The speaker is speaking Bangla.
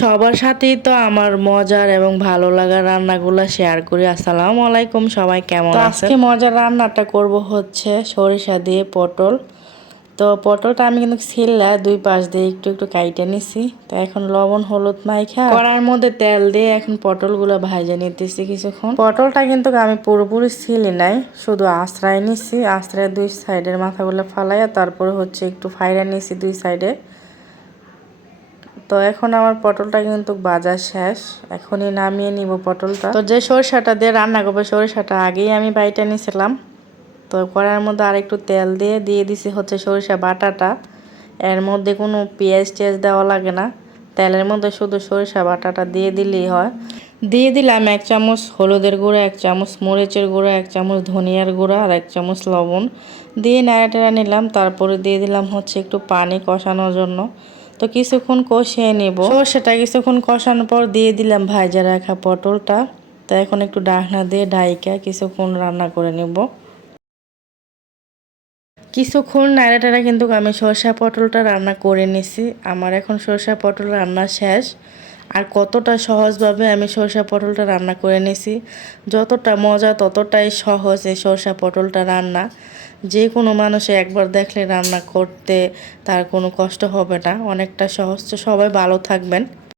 সবার সাথেই তো আমার মজার এবং ভালো লাগার রান্নাগুলো শেয়ার করি। আসসালামু আলাইকুম, সবাই কেমন আছেন? আজকে মজার রান্নাটা করব হচ্ছে সরিষা দিয়ে পটল। তো পটলটা আমি কিন্তু ছিলা দুই পাশ দিয়ে একটু একটু কাইটে নিছি। তো এখন লবণ হলুদ মাইখা কড়াইয়ের মধ্যে তেল দিয়ে এখন পটলগুলো ভাজে নিতেছি কিছুক্ষণ। পটলটা কিন্তু আমি পুরোপুরি ছিলি নাই, শুধু আশ্রয় নিছি। আশ্রয় দুই সাইডের মাথাগুলো ফালাইয়া তারপরে হচ্ছে একটু ফাইরা নিছি দুই সাইডে। তো এখন আমার পটলটা কিন্তু ভাজা শেষ, এখনই নামিয়ে নিব পটলটা। তো যে সরিষাটা দিয়ে রান্না করবো সরিষাটা আগেই আমি বাইটা নিয়েছিলাম। তো কড়াইয়ের মধ্যে আরেকটু তেল দিয়ে দিছি হচ্ছে সরিষা বাটাটা। এর মধ্যে কোনো পেঁয়াজ টেয়াজ দেওয়া লাগে না, তেলের মধ্যে শুধু সরিষা বাটাটা দিয়ে দিলেই হয়। দিয়ে দিলাম 1 চামচ হলুদের গুঁড়া, 1 চামচ মরিচের গুঁড়া, 1 চামচ ধনিয়ার গুঁড়া আর 1 চামচ লবণ দিয়ে নাড়াটাড়া নিলাম। তারপরে দিয়ে দিলাম হচ্ছে একটু পানি কষানোর জন্য। তো কিছুক্ষণ কষিয়ে নেব। সর্ষেটা কিছুক্ষণ কষানোর পর দিয়ে দিলাম ভাজা রাখা পটলটা। তো এখন একটু ঢাকনা দিয়ে ঢাইকা কিছুক্ষণ রান্না করে নেব। কিছুক্ষণ নাড়াটাড়া কিন্তু আমি সরষা পটলটা রান্না করে নিছি। আমার এখন সরষা পটল রান্না শেষ। আর কতটা সহজভাবে আমি সরষা পটলটা রান্না করে নিছি, যতটা মজা ততটাই সহজ এই সরষা পটলটা রান্না। যে কোনো মানুষে একবার দেখলে রান্না করতে তার কোনো কষ্ট হবে না, অনেকটা সহজ। তো সবাই ভালো থাকবেন।